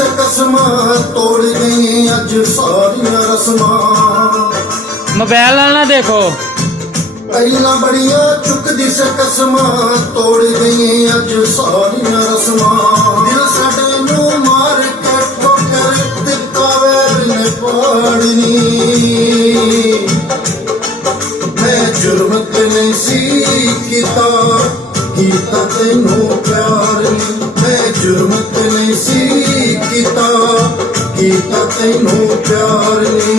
से कसमां तोड़ गई अज सारियां रस्मां। मोबाइल ना देखो। पहला बड़िया चुकदी से कसमां तोड़ गई अज सारियां रस्मां। दिल साडे नू मार के ठोकर दिता वैर ने पाड़नी। मैं जुर्म ते नहीं सी कीता तैनू प्यार नी। मैं जुर्म ते नहीं सी कीता तैनू प्यार नी।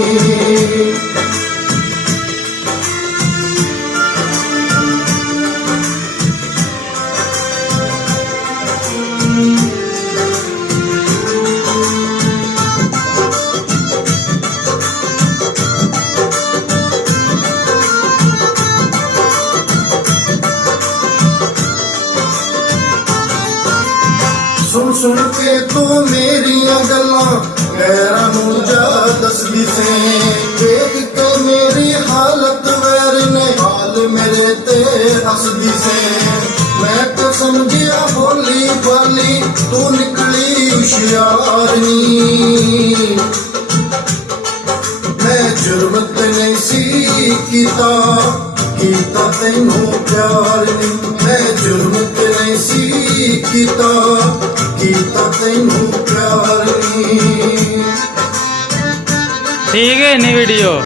सुन सुन के तू मेरिया गल्लां गैरां नूं जा दसदी से। देख के मेरी हालत वैर ने हाल मेरे ते हसदी से। मैं तो समझिया भोली भाली तू निकली होशियारनी। मैं जुर्म ते नहीं सी कीता तैनू प्यार नी। मैं जुर्म ते नहीं सी कीता तैनू प्यार नी। ठीक है नी वीडियो।